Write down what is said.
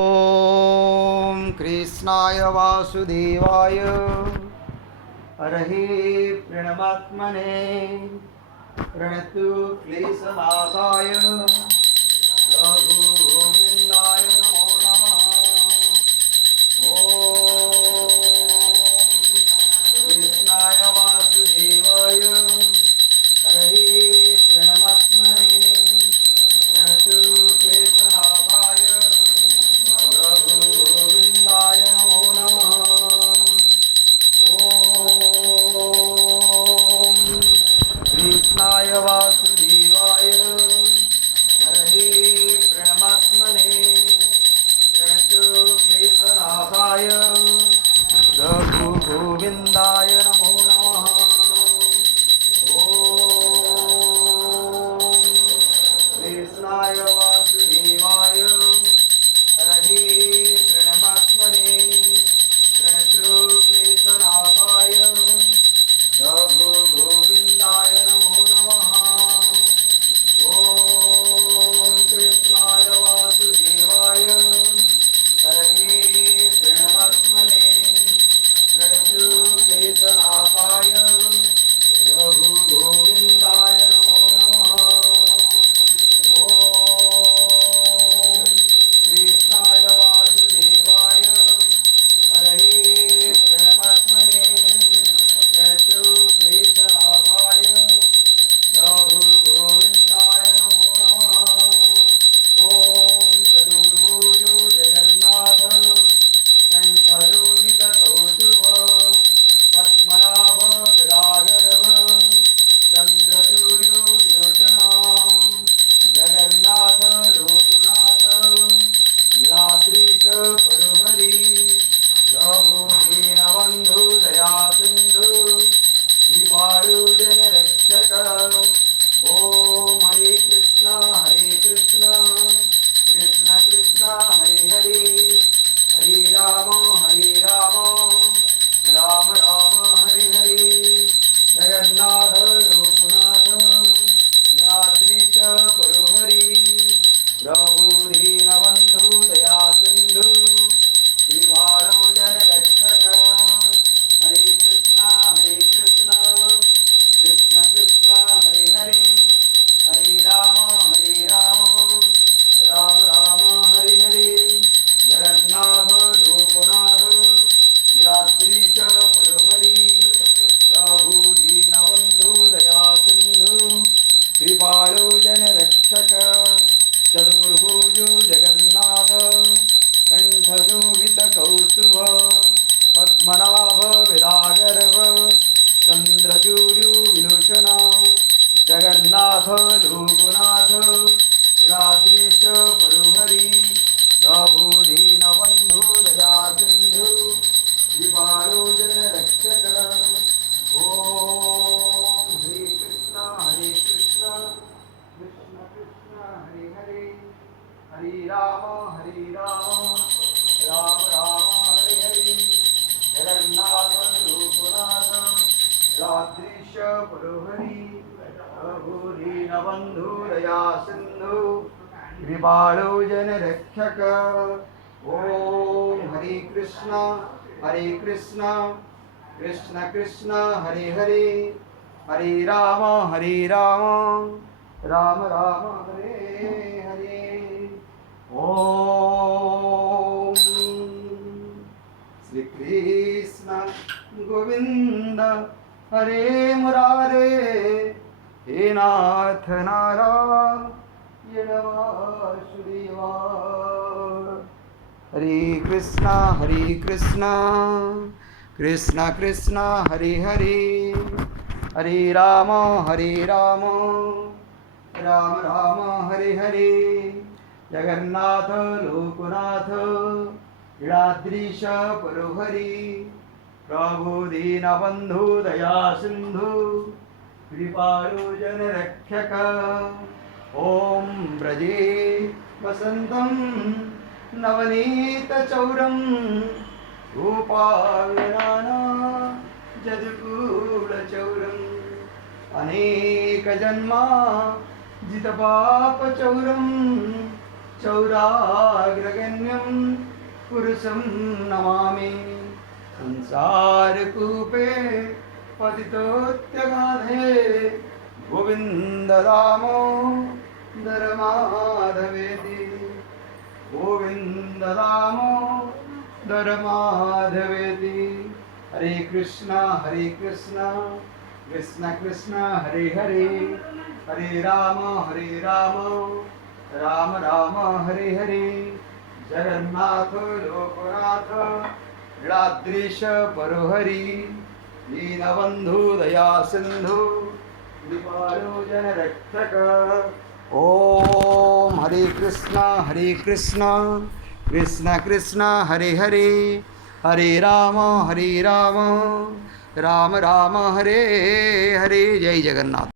ॐ कृष्णाय वासुदेवाय हरहि प्रणमात्मने प्रणतु क्लेशनाशाय रघुगोविन्दाय नमो नमः। ॐ कृष्णाय वासुदेवाय हरहि प्रणमात्मने प्रणतु क्लेशनाशाय रघुगोविन्दाय नमो नमः। ॐ कृष्णाय वासुदेवाय हरहि प्रणमात्मने प्रणतु क्लेशनाशाय रघुगोविन्दाय नमो नमः। ॐ कृष्णाय वासुदेवाय हरहि प्रणमात्मने प्रणतु क्लेशनाशाय रघुगोविन्दाय नमो नमः। ॐ कृष्णाय वासुदेवाय हरहि प्रणमात्मने प्रणतु क्लेशनाशाय रघुगोविन्दाय नमो नमः। ॐ कृष्णाय वासुदेवाय हरहि प्रणमात्मने प्रणतु क्लेशनाशाय रघुगोविन्दाय नमो नमः। ॐ चतुर्भुजो जगन्नाथ कण्ठलोहितकौस्तुभ पद्मनाभ विरागर्भ चन्द्रसूर्यो विलोचना जगन्नाथ लोकनाथ लीलाद्रीश परुहरि प्रभु दीनबन्धु दया सिन्धु कृपालु जनरक्षक। ॐ हरे कृष्ण कृष्ण कृष्ण हरे हरे हरे राम राम राम हरे हरे। जगन्नाथ लोकनाथ लीलाद्रीश परुहरि प्रभु दीनबन्धु दया सिन्धु कृपालु जनरक्षक। हरे कृष्ण कृष्ण कृष्ण हरे हरे हरे राम राम राम हरे हरे। जगन्नाथ लोकनाथ लीलाद्रीश परुहरि प्रभु दीनबन्धु दया सिन्धु कृपालु जनरक्षक। चतुर्भुजो जगन्नाथ कण्ठशोभितकौस्तुभ पद्मनाभ विरागर्भ चन्द्रसूर्यो विलोचना जगन्नाथ लोकनाथ लीलाद्रीश परुहरि प्रभु दीनबन्धु दया सिन्धु कृपालु जनरक्षक। ॐ हरे कृष्ण कृष्ण कृष्ण हरे हरे हरे राम राम हरे हरे। जगन्नाथ लोकनाथ लीलाद्रीश परुहरि प्रभु दीनबन्धु दया सिन्धु कृपालु जनरक्षक। ॐ हरे कृष्ण कृष्ण कृष्ण हरे हरे हरे राम राम राम हरे हरे। ॐ श्री कृष्ण गोविंद हरे मुरारे हे नाथ नारायण वासुदेवा। हरे कृष्ण कृष्ण कृष्ण हरे हरे हरे राम राम राम हरे हरे। जगन्नाथ लोकनाथ लीलाद्रीश परुहरि प्रभु दीनबन्धु दया सिन्धु कृपालु जनरक्षक। ॐ व्रजे वसन्तं नवनीतचौरं गोपालनाना जदुकूलचौरम् अनेकजन्मा जितपापचौरं चौराग्रगण्यं पुरुषं नमामि संसारकूपे पतितोत्यगाधे गोविन्द दामोदर माधवेति गोविन्द दामोदर माधवेति। हरे कृष्णा कृष्ण कृष्ण हरे हरे, हरे राम राम राम हरे हरे। जगन्नाथ लोकनाथ लीलाद्रीश परोहरि, दीनबंधु दया सिंधु कृपालो जनरक्षक। ओम हरे कृष्णा कृष्ण कृष्ण हरे हरे, हरे राम राम राम हरे हरे। जय जगन्नाथ।